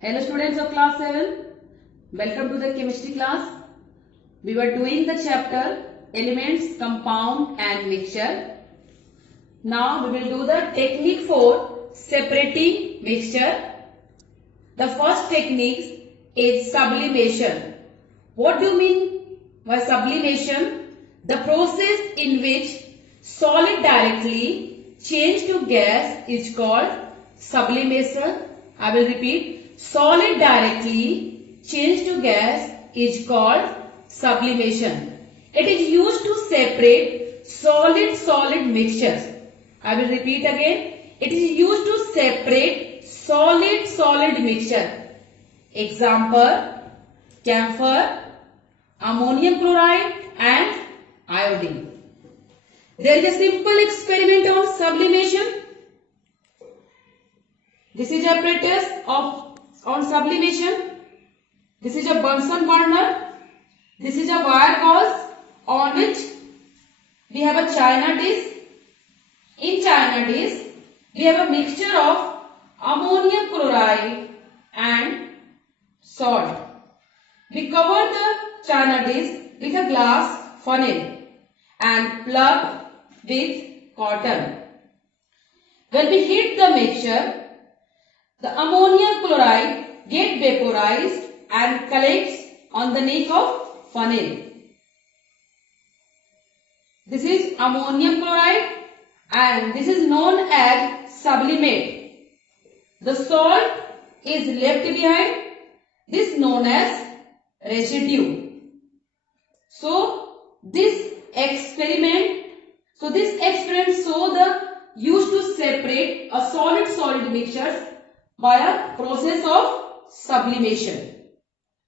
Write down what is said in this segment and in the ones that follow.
Hello students of class 7. Welcome to the chemistry class. We were doing the chapter elements, compound and mixture. Now we will do the technique for separating mixture. The first technique is sublimation. What do you mean by sublimation? The process in which solid directly change to gas is called sublimation. I will repeat. Solid directly change to gas is called sublimation. It is used to separate solid-solid mixtures. I will repeat again. It is used to separate solid-solid mixture. Example, camphor, ammonium chloride and iodine. There is a simple experiment on sublimation. This is apparatus on sublimation. This is a Bunsen burner. This is a wire gauze on which we have a china dish. In china dish, we have a mixture of ammonium chloride and salt. We cover the china dish with a glass funnel and plug with cotton. When we heat the mixture, the ammonium chloride gets vaporized and collects on the neck of funnel. This is ammonium chloride and this is known as sublimate. The salt is left behind. This is known as residue. So this experiment show the used to separate a solid mixtures by a process of sublimation.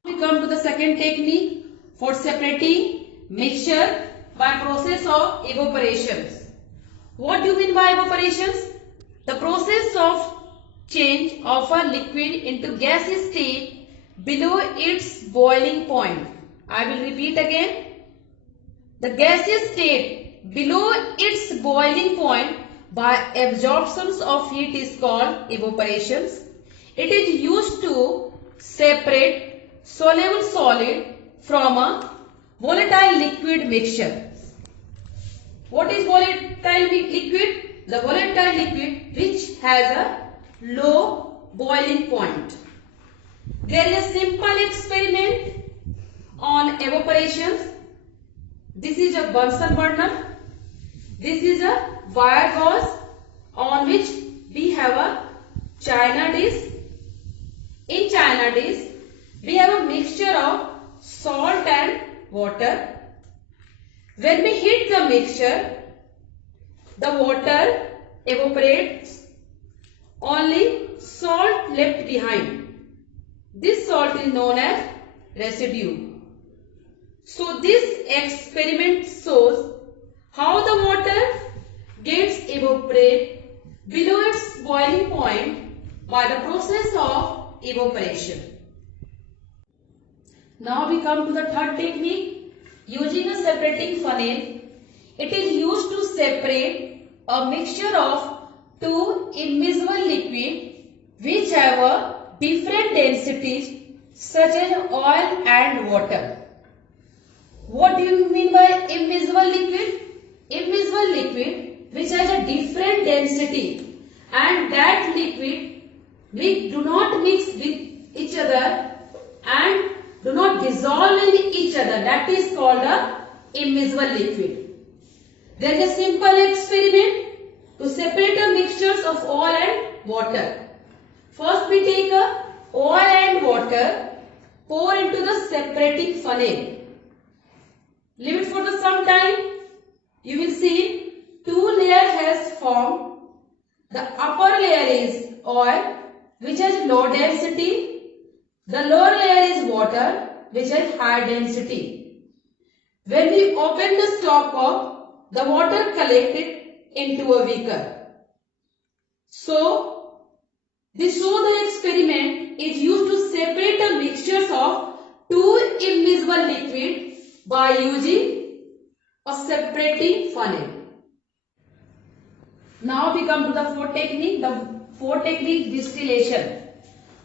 We come to the second technique for separating mixture by process of evaporations. What do you mean by evaporations? The process of change of a liquid into gaseous state below its boiling point. I will repeat again. The gaseous state below its boiling point by absorptions of heat is called evaporations. It is used to separate soluble solid from a volatile liquid mixture. What is volatile liquid? The volatile liquid which has a low boiling point. There is a simple experiment on evaporations. This is a Bunsen burner. This is a wire gauze on which we have a china dish. In china dish, we have a mixture of salt and water. When we heat the mixture, the water evaporates, only salt left behind. This salt is known as residue. So this experiment shows how the water gets evaporated below its boiling point by the process of evaporation. Now we come to the third technique using a separating funnel. It is used to separate a mixture of two immiscible liquids which have a different densities such as oil and water. What do you mean by immiscible liquid? Immiscible liquid which has a different density and that liquid we do not mix with each other and do not dissolve in each other. That is called a immiscible liquid. There is a simple experiment to separate the mixtures of oil and water. First we take a oil and water, pour into the separating funnel. Leave it for some time. You will see two layers has formed. The upper layer is oil which has low density. The lower layer is water which has high density. When we open the stopcock, the water collected into a beaker. So, this show the experiment is used to separate the mixtures of two immiscible liquids by using a separating funnel. Now we come to the fourth technique. The fourth technique, distillation.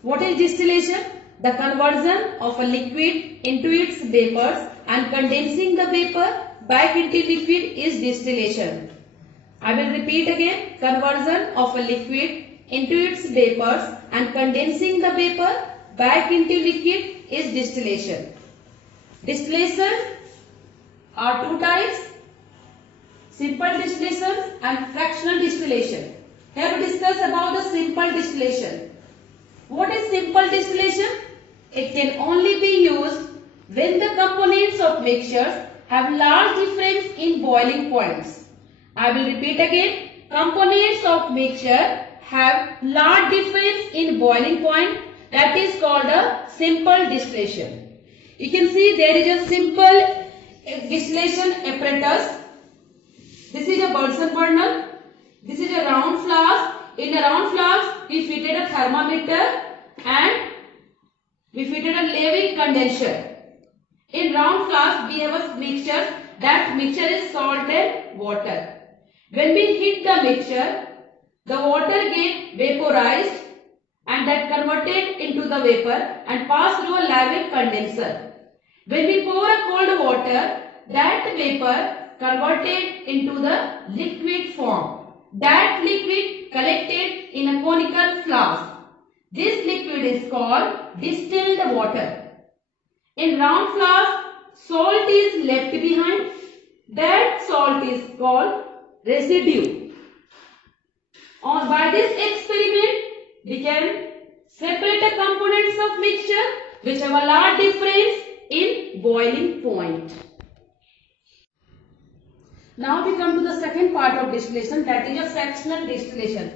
What is distillation? The conversion of a liquid into its vapors and condensing the vapor back into liquid is distillation. I will repeat again. Conversion of a liquid into its vapors and condensing the vapor back into liquid is distillation. Distillation are two types: simple distillation and fractional distillation. Here we discuss about the simple distillation. What is simple distillation? It can only be used when the components of mixtures have large difference in boiling points. I will repeat again. Components of mixture have large difference in boiling point. That is called a simple distillation. You can see there is a simple distillation apparatus. This is a Bunsen burner. This is a round flask. In a round flask, we fitted a thermometer and we fitted a level condenser. In round flask, we have a mixture. That mixture is salt and water. When we heat the mixture, the water gets vaporized and that converted into the vapor and passed through a level condenser. When we pour a cold water, that vapor converted into the liquid form. That liquid collected in a conical flask. This liquid is called distilled water. In round flask, salt is left behind. That salt is called residue. By this experiment, we can separate the components of mixture which have a large difference in boiling point. Now we come to the second part of distillation, that is a fractional distillation.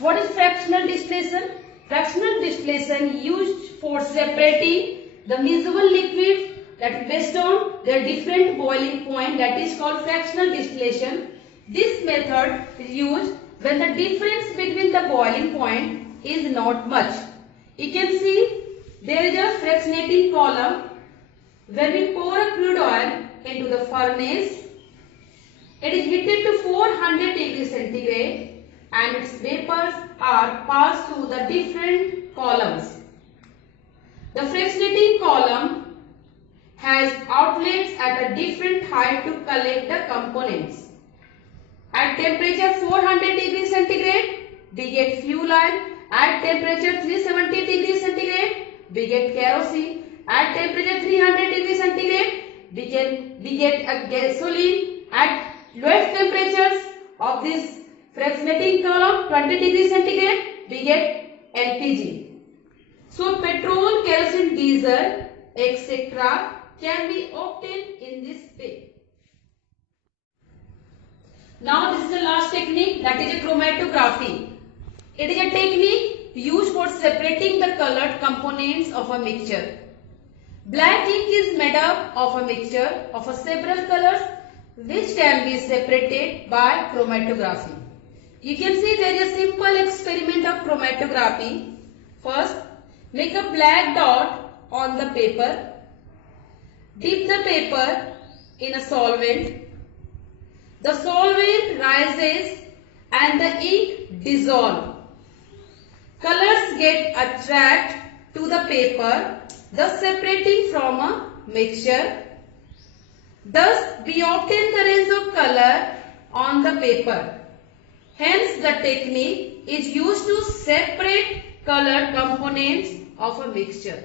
What is fractional distillation? Fractional distillation used for separating the miscible liquids that is based on their different boiling point, that is called fractional distillation. This method is used when the difference between the boiling point is not much. You can see there is a fractionating column. When we pour a crude oil into the furnace, it is heated to 400 degrees centigrade and its vapors are passed through the different columns. The fractionating column has outlets at a different height to collect the components. At temperature 400 degrees centigrade, we get fuel oil. At temperature 370 degrees centigrade, we get kerosene. At temperature 300 degrees centigrade, we get a gasoline. At lowest temperatures of this fractionating column, 20 degrees centigrade, we get LPG. So petrol, kerosene, diesel, etc. can be obtained in this way. Now this is the last technique, that is a chromatography. It is a technique used for separating the colored components of a mixture. Black ink is made up of a mixture of several colors which can be separated by chromatography. You can see there is a simple experiment of chromatography. First, make a black dot on the paper. Dip the paper in a solvent. The solvent rises and the ink dissolves. Colors get attracted to the paper, thus separating from a mixture. Thus, we obtain the range of color on the paper. Hence, the technique is used to separate colored components of a mixture.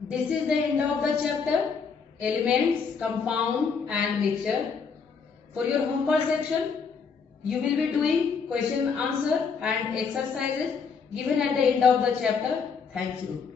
This is the end of the chapter, Elements, Compound and Mixture. For your homework section, you will be doing question, answer and exercises given at the end of the chapter. Thank you.